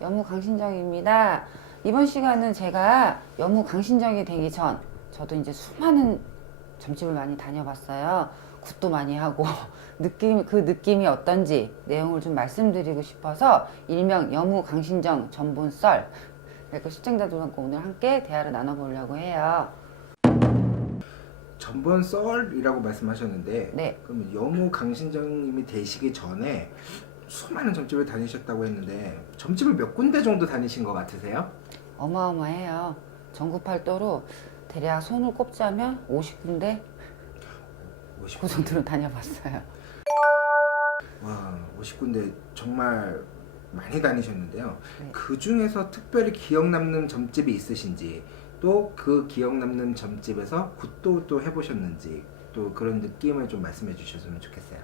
여무강신정입니다. 이번 시간은 제가 여무강신정이 되기 전 저도 이제 수많은 점집을 많이 다녀봤어요. 굿도 많이 하고 그 느낌이 어떤지 내용을 좀 말씀드리고 싶어서 일명 여무강신정 전본썰 그리고 시청자들과 오늘 함께 대화를 나눠보려고 해요. 전번 썰이라고 말씀하셨는데, 네. 그럼 여무강신정님이 되시기 전에 수많은 점집을 다니셨다고 했는데 점집을 몇 군데 정도 다니신 것 같으세요? 어마어마해요. 전국 팔도로 대략 손을 꼽자면 50군데 50군데. 그 정도로 다녀봤어요. 와, 50군데 정말 많이 다니셨는데요. 네. 그 중에서 특별히 기억 남는 점집이 있으신지, 또 그 기억 남는 점집에서 굿도 또 해보셨는지, 또 그런 느낌을 좀 말씀해 주셨으면 좋겠어요.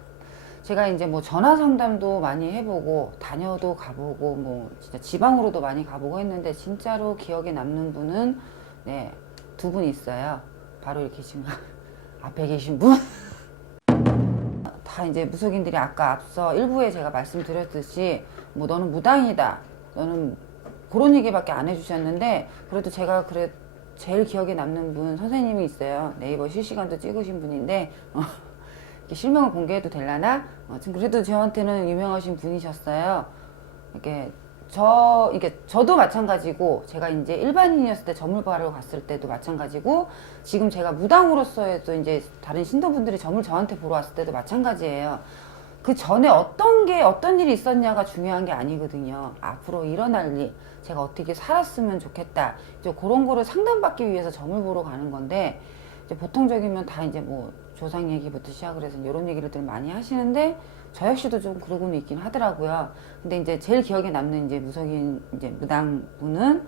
제가 이제 뭐 전화 상담도 많이 해보고 다녀도 가보고 뭐 진짜 지방으로도 많이 가보고 했는데 진짜로 기억에 남는 분은 네, 두 분 있어요. 바로 이렇게 지금 앞에 계신 분. 다 이제 무속인들이 아까 앞서 일부에 제가 말씀드렸듯이 뭐 너는 무당이다. 너는 그런 얘기밖에 안 해주셨는데 그래도 제가 제일 기억에 남는 분 선생님이 있어요. 네이버 실시간도 찍으신 분인데 실명을 공개해도 되려나? 지금 그래도 저한테는 유명하신 분이셨어요. 이렇게 저도 마찬가지고, 제가 이제 일반인이었을 때 점을 보러 갔을 때도 마찬가지고, 지금 제가 무당으로서의 또 이제 다른 신도분들이 점을 저한테 보러 왔을 때도 마찬가지예요. 그 전에 어떤 일이 있었냐가 중요한 게 아니거든요. 앞으로 일어날 일, 제가 어떻게 살았으면 좋겠다. 이제 그런 거를 상담받기 위해서 점을 보러 가는 건데, 이제 보통적이면 다 이제 뭐 조상 얘기부터 시작을 해서 이런 얘기를 많이 하시는데, 저 역시도 좀 그러고는 있긴 하더라고요. 근데 이제 제일 기억에 남는 이제 무속인 이제 무당분은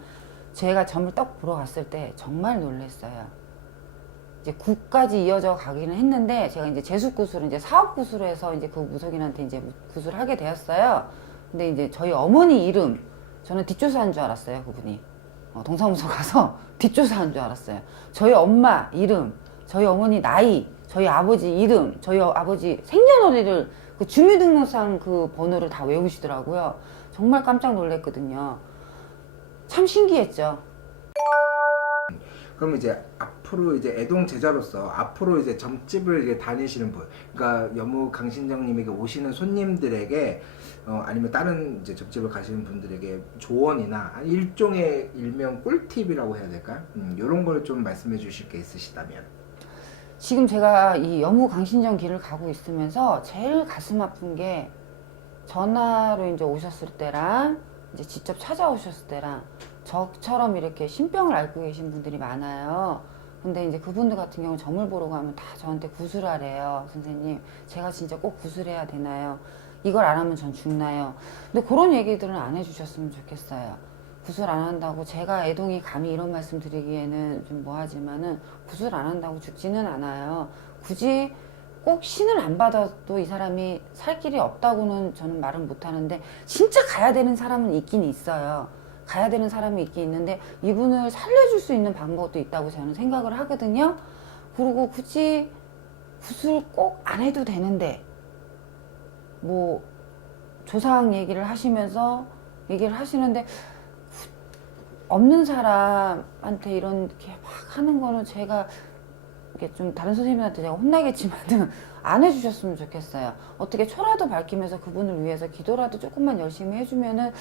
제가 점을 딱 보러 갔을 때 정말 놀랐어요. 이제 굿까지 이어져 가기는 했는데 제가 이제 재수굿으로 이제 사업굿으로 해서 이제 그 무속인한테 이제 굿을 하게 되었어요. 근데 이제 저희 어머니 이름 저는 뒷조사한 줄 알았어요. 그분이 동사무소 가서 뒷조사한 줄 알았어요. 저희 엄마 이름, 저희 어머니 나이, 저희 아버지 이름, 저희 아버지 생년월일을 그 주민등록상 그 번호를 다 외우시더라고요. 정말 깜짝 놀랐거든요. 참 신기했죠. 그럼 이제 앞으로 이제 애동 제자로서 앞으로 이제 점집을 이제 다니시는 분, 그러니까 여무강신정님에게 오시는 손님들에게 아니면 다른 이제 점집을 가시는 분들에게 조언이나 일종의 일명 꿀팁이라고 해야 될까? 이런 걸 좀 말씀해 주실 게 있으시다면. 지금 제가 이 여무강신정 길을 가고 있으면서 제일 가슴 아픈 게 전화로 이제 오셨을 때랑 이제 직접 찾아오셨을 때랑 저처럼 이렇게 신병을 앓고 계신 분들이 많아요. 근데 이제 그분들 같은 경우 점을 보러 가면 다 저한테 구슬하래요. 선생님, 제가 진짜 꼭 구슬해야 되나요? 이걸 안 하면 전 죽나요? 근데 그런 얘기들은 안 해주셨으면 좋겠어요. 구슬 안 한다고 제가 애동이 감히 이런 말씀 드리기에는 좀 뭐하지만은 구슬 안 한다고 죽지는 않아요. 굳이 꼭 신을 안 받아도 이 사람이 살 길이 없다고는 저는 말은 못하는데 진짜 가야 되는 사람은 있긴 있어요. 가야 되는 사람이 있긴 있는데 이분을 살려줄 수 있는 방법도 있다고 저는 생각을 하거든요. 그리고 굳이 구슬 꼭 안 해도 되는데 뭐 조상 얘기를 하시면서 얘기를 하시는데 없는 사람한테 이렇게 막 하는 거는 제가 이렇게 좀 다른 선생님한테 제가 혼나겠지만은 안 해주셨으면 좋겠어요. 어떻게 초라도 밝히면서 그분을 위해서 기도라도 조금만 열심히 해주면은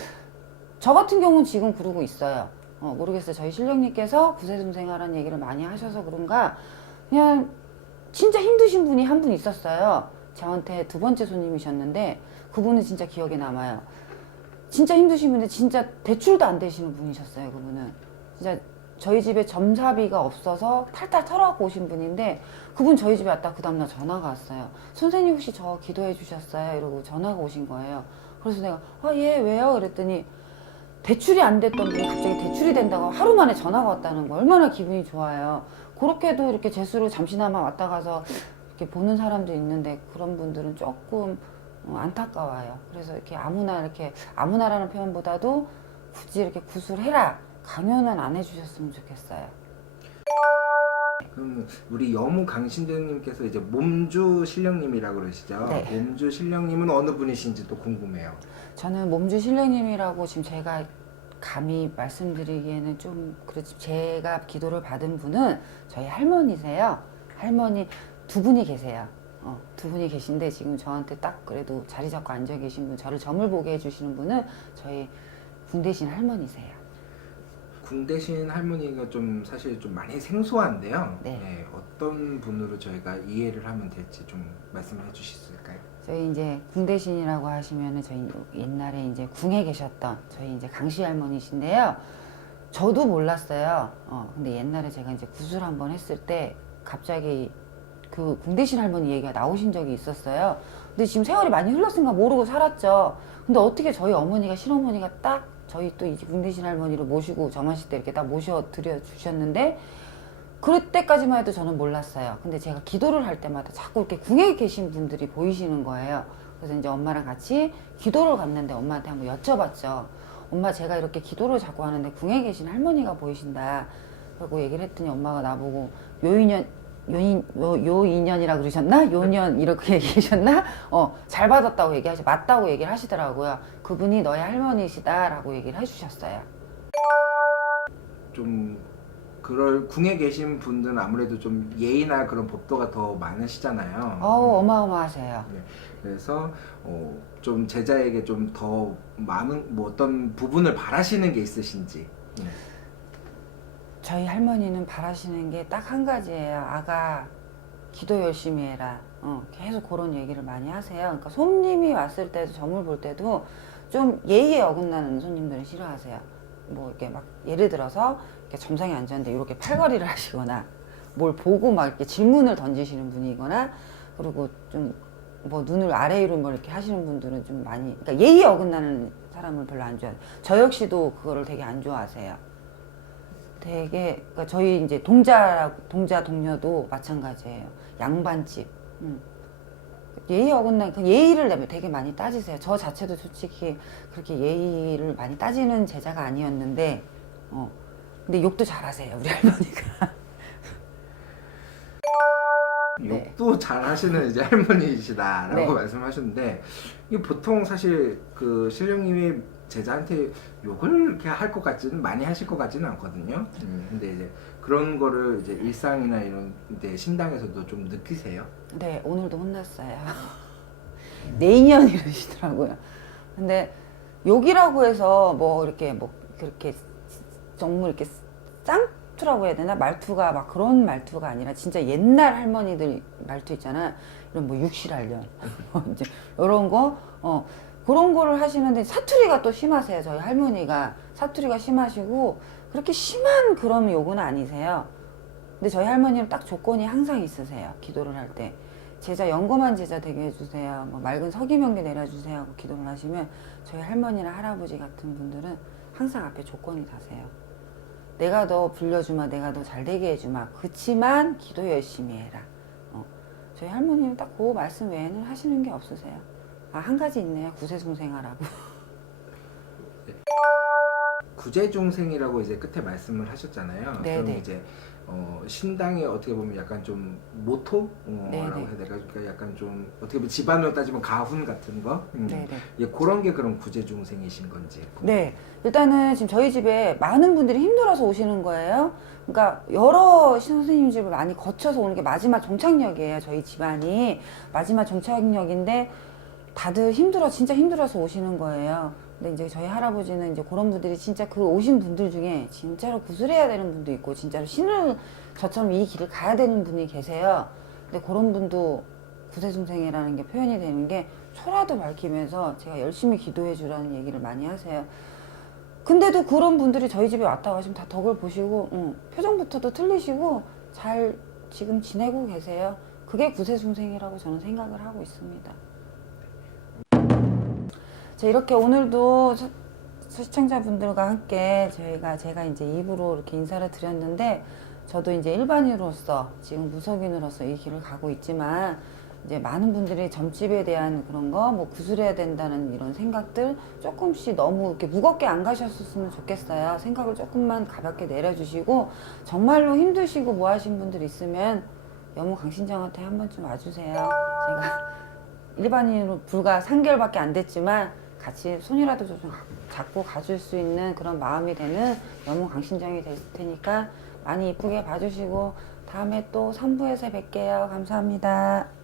저 같은 경우는 지금 그러고 있어요. 모르겠어요. 저희 신령님께서 구세tum생하라는 얘기를 많이 하셔서 그런가 그냥 진짜 힘드신 분이 한 분 있었어요. 저한테 두 번째 손님이셨는데 그분은 진짜 기억에 남아요. 진짜 힘드신 분인데 진짜 대출도 안 되시는 분이셨어요. 그분은 진짜 저희 집에 점사비가 없어서 탈탈 털어갖고 오신 분인데 그분 저희 집에 왔다 그 다음날 전화가 왔어요. 선생님 혹시 저 기도해 주셨어요? 이러고 전화가 오신 거예요. 그래서 내가 예 왜요? 그랬더니 대출이 안 됐던 분이 갑자기 대출이 된다고 하루 만에 전화가 왔다는 거 얼마나 기분이 좋아요. 그렇게도 이렇게 재수로 잠시나마 왔다 가서 이렇게 보는 사람도 있는데 그런 분들은 조금 안타까워요. 그래서 이렇게 아무나라는 표현보다도 굳이 이렇게 구술해라 강요는 안 해주셨으면 좋겠어요. 그럼 우리 여무 강신정님께서 이제 몸주 신령님이라고 그러시죠? 네. 몸주 신령님은 어느 분이신지 또 궁금해요. 저는 몸주 신령님이라고 지금 제가 감히 말씀드리기에는 좀 그렇지, 제가 기도를 받은 분은 저희 할머니세요. 할머니 두 분이 계세요. 두 분이 계신데 지금 저한테 딱 그래도 자리 잡고 앉아 계신 분, 저를 점을 보게 해주시는 분은 저희 궁대신 할머니세요. 궁대신 할머니가 좀 사실 좀 많이 생소한데요. 네. 어떤 분으로 저희가 이해를 하면 될지 좀 말씀해 주실 수 있을까요? 저희 이제 궁대신이라고 하시면은 저희 옛날에 이제 궁에 계셨던 저희 이제 강씨 할머니신데요. 저도 몰랐어요. 근데 옛날에 제가 이제 구슬 한번 했을 때 갑자기 그 궁대신 할머니 얘기가 나오신 적이 있었어요. 근데 지금 세월이 많이 흘렀으니까 모르고 살았죠. 근데 어떻게 저희 어머니가 실어머니가 딱 저희 또 이제 궁대신 할머니를 모시고 점하실 때 이렇게 딱 모셔 드려 주셨는데 그때까지만 해도 저는 몰랐어요. 근데 제가 기도를 할 때마다 자꾸 이렇게 궁에 계신 분들이 보이시는 거예요. 그래서 이제 엄마랑 같이 기도를 갔는데 엄마한테 한번 여쭤봤죠. 엄마, 제가 이렇게 기도를 자꾸 하는데 궁에 계신 할머니가 보이신다. 그리고 얘기를 했더니 엄마가 나보고 요인연이라 그러셨나? 요년 이렇게 얘기하셨나? 잘 받았다고 맞다고 얘기를 하시더라고요. 그분이 너의 할머니시다라고 얘기를 해주셨어요. 좀 그럴 궁에 계신 분들은 아무래도 좀 예의나 그런 법도가 더 많으시잖아요. 어마어마하세요. 네. 그래서 좀 제자에게 좀 더 많은 뭐 어떤 부분을 바라시는 게 있으신지. 저희 할머니는 바라시는 게 딱 한 가지예요. 아가, 기도 열심히 해라. 계속 그런 얘기를 많이 하세요. 그러니까 손님이 왔을 때도, 점을 볼 때도 좀 예의에 어긋나는 손님들은 싫어하세요. 뭐 이렇게 막 예를 들어서 이렇게 점상에 앉았는데 이렇게 팔걸이를 하시거나 뭘 보고 막 이렇게 질문을 던지시는 분이거나, 그리고 좀 뭐 눈을 아래 위로 뭐 이렇게 하시는 분들은 좀 많이, 그러니까 예의에 어긋나는 사람을 별로 안 좋아해요. 저 역시도 그거를 되게 안 좋아하세요. 되게, 그러니까 저희 이제 동료도 마찬가지예요. 양반집. 예의 어긋난, 그 예의를 내면 되게 많이 따지세요. 저 자체도 솔직히 그렇게 예의를 많이 따지는 제자가 아니었는데, 근데 욕도 잘하세요, 우리 할머니가. 네. 욕도 잘 하시는 이제 할머니시다라고 네. 말씀하셨는데, 이게 보통 사실 그 신령님이 제자한테 욕을 이렇게 할 것 같지는, 많이 하실 것 같지는 않거든요. 근데 이제 그런 거를 이제 일상이나 이런 데 신당에서도 좀 느끼세요? 네, 오늘도 혼났어요. 내인연 이러시더라고요. 근데 욕이라고 해서 뭐 이렇게 뭐 그렇게 정말 이렇게 쌍투라고 해야 되나? 말투가 막 그런 말투가 아니라 진짜 옛날 할머니들 말투 있잖아. 이런 뭐 육실하련 이제 이런 거 그런 거를 하시는데 사투리가 또 심하세요. 저희 할머니가 사투리가 심하시고 그렇게 심한 그런 욕은 아니세요. 근데 저희 할머니는 딱 조건이 항상 있으세요. 기도를 할 때. 제자 영검한 제자 되게 해주세요. 뭐 맑은 서기명계 내려주세요 하고 기도를 하시면 저희 할머니나 할아버지 같은 분들은 항상 앞에 조건이 다세요. 내가 너 불려주마, 내가 너 잘되게 해주마. 그치만 기도 열심히 해라. 저희 할머니는 딱 그 말씀 외에는 하시는 게 없으세요. 한 가지 있네요. 구세중생하라고. 구제중생이라고 이제 끝에 말씀을 하셨잖아요. 네네. 그럼 이제 신당이 어떻게 보면 약간 좀 모토라고 네네. 해야 될까? 그러니까 약간 좀 어떻게 보면 집안으로 따지면 가훈 같은 거. 네네. 예, 그런 게 그럼 구제중생이신 건지. 네, 일단은 지금 저희 집에 많은 분들이 힘들어서 오시는 거예요. 그러니까 여러 선생님 집을 많이 거쳐서 오는 게 마지막 종착역이에요. 저희 집안이 마지막 종착역인데 다들 진짜 힘들어서 오시는 거예요. 근데 이제 저희 할아버지는 이제 그런 분들이 진짜 그 오신 분들 중에 진짜로 구슬해야 되는 분도 있고 진짜로 신을 저처럼 이 길을 가야 되는 분이 계세요. 근데 그런 분도 구세중생이라는 게 표현이 되는 게 초라도 밝히면서 제가 열심히 기도해 주라는 얘기를 많이 하세요. 근데도 그런 분들이 저희 집에 왔다 가시면 다 덕을 보시고 표정부터도 틀리시고 잘 지금 지내고 계세요. 그게 구세중생이라고 저는 생각을 하고 있습니다. 자, 이렇게 오늘도 시청자분들과 함께 제가 이제 입으로 이렇게 인사를 드렸는데 저도 이제 일반인으로서 지금 무속인으로서 이 길을 가고 있지만 이제 많은 분들이 점집에 대한 그런 거, 뭐 구슬해야 된다는 이런 생각들 조금씩 너무 이렇게 무겁게 안 가셨으면 좋겠어요. 생각을 조금만 가볍게 내려주시고, 정말로 힘드시고 뭐 하신 분들 있으면 여무 강신장한테 한 번쯤 와주세요. 제가 일반인으로 불과 3개월밖에 안 됐지만 같이 손이라도 좀 잡고 가줄 수 있는 그런 마음이 되는 여무 강신장이 될 테니까 많이 이쁘게 봐주시고 다음에 또 3부에서 뵐게요. 감사합니다.